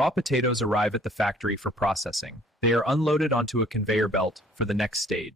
raw potatoes arrive at the factory for processing. They are unloaded onto a conveyor belt for the next stage.